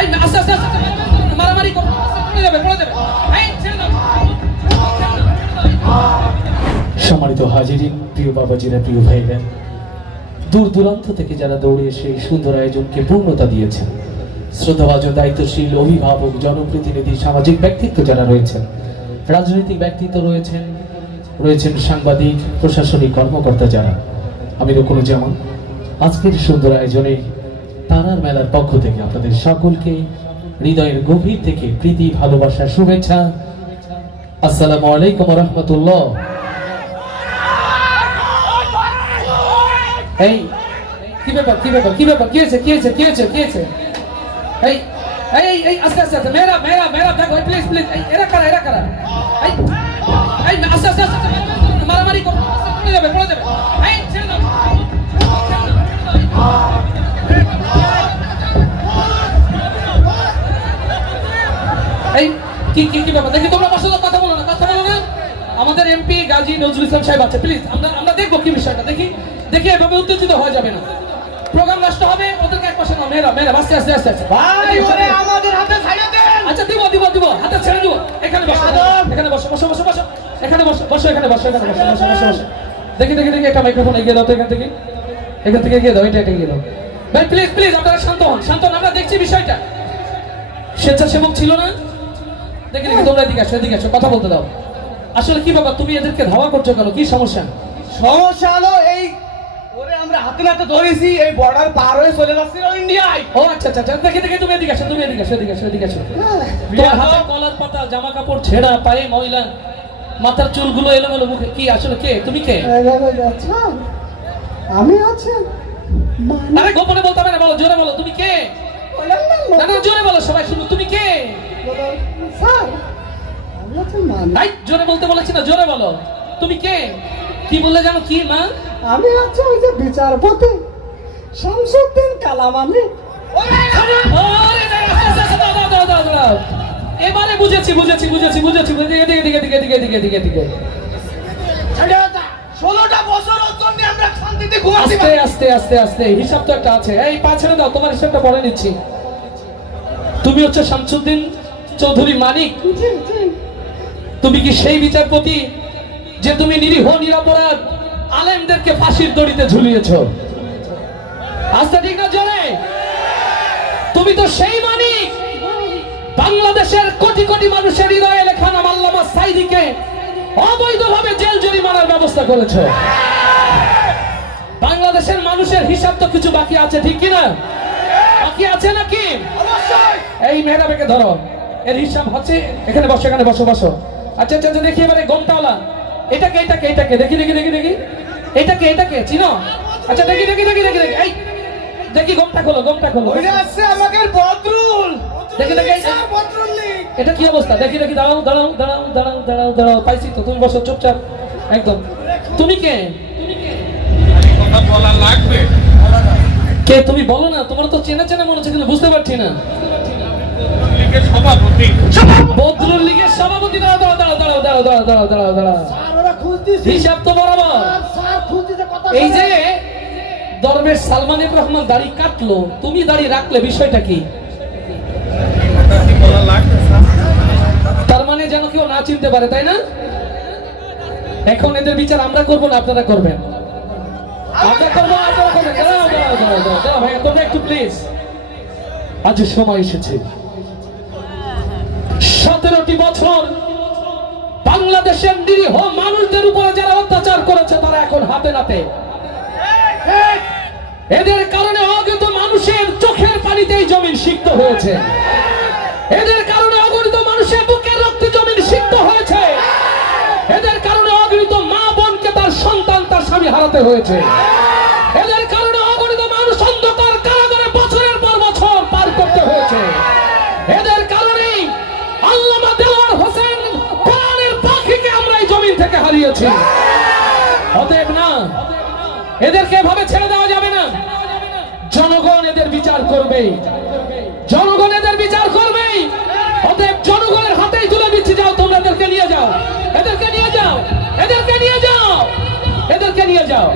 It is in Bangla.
এই আস্তে আস্তে আস্তে মারামারি করো, পড়ে যাবে পড়ে যাবে। এই ছেড়ে দাও। সম্মানিত হাজিরিন, প্রিয় বাবাজিরা, প্রিয় ভাইরা, দূর দূরান্ত থেকে যারা দৌড়ে এসে এই সুন্দর আয়োজনকে পূর্ণতা দিয়েছেন, শ্রদ্ধাভাজন, দায়িত্বশীল অভিভাবক, জনপ্রতিনিধি, সামাজিক ব্যক্তিত্ব যারা রয়েছেন, রাজনৈতিক ব্যক্তিত্ব রয়েছেন সাংবাদিক, প্রশাসনিক কর্মকর্তা যারা, আমি রুকনুজ্জামান আজকের সুন্দর আয়োজনে তারার মেলার পক্ষ থেকে আপনাদের সকলকে হৃদয়ের গভীর থেকে প্রীতি, ভালোবাসা, শুভেচ্ছা। আসসালামু আলাইকুম ওয়া রাহমাতুল্লাহ। এই কি ব্যাপার কি ব্যাপার কি ব্যাপার, কি হয়েছে কি হয়েছে কি হয়েছে কি হয়েছে? এই এই এই আস্তে আস্তে আস্তে মেরা মেরা মেরা দেখো, প্লিজ প্লিজ। এই এরা কারা এরা কারা? এই এই আস্তে আস্তে আস্তে মারামারি করো, পড়ে যাবে পড়ে যাবে। এই ছেড়ে দাও। এই কি কি কি ব্যাপার? দেখি তোমরা বসো, কথা বলো না, কথা বলো না। আমাদের এমপি গাজী নজরুল ইসলাম সাহেব আছে, প্লিজ আমরা দেখবো কি বিষয়টা। দেখি দেখি, এভাবে উত্তেজিত হওয়া যাবে না। প্রোগ্রাম নষ্ট হবে, ওদেরকে এক পাশে নাও। মেরা মেরা আস্তে আস্তে আস্তে আস্তে। ভাই ওরে আমাদের হাতে ছাইড়া দেন। আচ্ছা দিব দিব দিব, হাতে ছেড়ে দিব। এখানে বসো, এখানে বসো বসো বসো বসো, এখানে বসো বসো, এখানে বসো, এখানে বসো বসো বসো বসো। দেখি দেখি দেখি, একটা মাইক্রোফোন এগিয়ে দাও তো, এখান থেকে এগিয়ে দাও, এটা এগিয়ে দাও। ভাই প্লিজ প্লিজ আপনারা শান্ত হন, শান্ত হন। আমরা দেখছি বিষয়টা। স্বেচ্ছাসেবক ছিল না? দেখি দেখি, তোমরা এদিকে আসো, এদিকে আসো, কথা বলতে দাও। আসলে কি বাবা, তুমি এদেরকে ধাওয়া করছো কেন? কি সমস্যা? সমস্যা হলো এই, ওরে আমরা হাতে নাতে ধরেছি, এই বর্ডার পার হয়ে চলে যাচ্ছিল ইন্ডিয়ায়। ও আচ্ছা আচ্ছা, দেখি দেখি, তুমি এদিকে আসো, তুমি এদিকে আসো, এদিকে আসো, এদিকে আসো। তোমার হাতে কলার পাতা, জামা কাপড় ছেঁড়া, পায়ে ময়লা, মাথার চুলগুলো এলোমেলো, মুখে কি? আসলে কে? তুমি কে? আমি আছি। আরে গোপনে বলতে হবে না, বলো, জোরে বলো, তুমি কে? না না, জোরে বলো, সবাই শুনো, তুমি কে? স্যার আমি আছি মানে। এই জোরে বলতে বলেছি না, জোরে বলো, তুমি কে? কি বললে জানো? কি মা? আমি আছি ওই যে বিচারপতি শামসুদ্দিন কালামানি। এবারে বুঝেছি বুঝেছি বুঝেছি বুঝেছি বুঝেছি। এদিকে এদিকে এদিকে এদিকে এদিকে এদিকে এদিকে। 16টা বছর জন্য আমরা শান্তিতে ঘুমাচ্ছি। আস্তে আস্তে আস্তে আস্তে, হিসাব তো একটা আছে। এই পা ছেড়ে দাও, তোমার হিসাবটা পরে নিচ্ছি। তুমি হচ্ছে শামসুদ্দিন চৌধুরী মানিক। তুমি কি সেই বিচারপতি যে তুমি নিরীহ নিরপরাধ আলেমদেরকে ফাঁসির দড়িতে ঝুলিয়েছো? আস্তে, ঠিক না? জোরে। তুমি তো সেই মানিক, বাংলাদেশের কোটি কোটি মানুষের হৃদয়ে লেখা নাম আল্লামা সাঈদীকে অবৈধভাবে জেল জরিমানার ব্যবস্থা করেছো। বাংলাদেশের মানুষের হিসাব তো কিছু বাকি আছে, ঠিক কিনা? বাকি আছে নাকি? অবশ্যই। এই মেহরাবেকে ধরো, এর হিসাব হচ্ছে। এখানে বসো, এখানে বসো বসো। আচ্ছা আচ্ছা, দেখি এবারে গোমটাওয়ালা, এটাকে এটাকে এটাকে দেখি দেখি দেখি দেখি, এটাকে এটাকে চিনো? আচ্ছা দেখি দেখি দেখি দেখি দেখি, এই দেখি, গোমটা খোলো, গোমটা খোলো। ওইটা আছে আমাদের বদরুল। দেখি দেখি, স্যার বদরুল লিখ। এটা কি অবস্থা? দেখি দেখি, দাঁড়াও দাঁড়াও দাঁড়াও দাঁড়াও দাঁড়াও দাঁড়াও, পাইছি তো। তুমি বসো চুপচাপ একদম। তুমি কে? কথা বলা লাগবে। কে তুমি? বলো না, তোমার তো চেনা চেনা মনে হচ্ছে কিন্তু বুঝতে পারছি না। লীগের সভাপতি। বদরুল লীগের সভাপতি। দাঁড়াও দাঁড়াও দাঁড়াও দাঁড়াও দাঁড়াও দাঁড়াও দাঁড়াও দাঁড়াও। স্যার ওরা খুঁজতেছে। হিসাব তো বরাবর। স্যার খুঁজতেছে, কথা এই যে দরবেশ সালমানের রহমান দাড়ি কাটলো, তুমি দাড়ি রাখলে, বিষয়টা কি? বলা লাগবে স্যার। তার মানে যেন কেউ না চিনতে পারে, তাই না? এখন এদের বিচার আমরা করবো না, আপনারা করবেন। আমরা করবো, আপনারা করবেন। দাঁড়াও দাঁড়াও দাঁড়াও দাঁড়াও দাঁড়াও ভাইয়া, তোমরা একটু প্লিজ। আজ সময় এসেছে, 17টি বছর বাংলাদেশের নিরীহ মানুষদের উপরে যারা অত্যাচার করেছে তারা এখন হাতে নাতে। এদের কারণে অগণিত মানুষের চোখের পানিতেই জমিন সিক্ত হয়েছে। এদের কারণে অগণিত মানুষের বুকের রক্তে জমিন সিক্ত হয়েছে। এদের কারণে অগণিত মা বোনকে তার সন্তান তার স্বামী হারাতে হয়েছে। এদের কারণে অগণিত মানুষ অন্ধকার কারাগারে বছরের পর বছর পার করতে হয়েছে। এদের কারণেই আল্লামা দেওয়ার হোসেন কোরআনের পাখিকে আমরা এই জমিন থেকে হারিয়েছি। অতএব না, এদেরকে এভাবে ছেড়ে দেওয়া যাবে না। জনগণ এদের বিচার করবে, জনগণ এদের বিচার করবে। অতএব জনগণের হাতেই তুলে দিচ্ছি, যাও তোমরা এদেরকে নিয়ে যাও, এদেরকে নিয়ে যাও, এদেরকে নিয়ে যাও, এদেরকে নিয়ে যাও।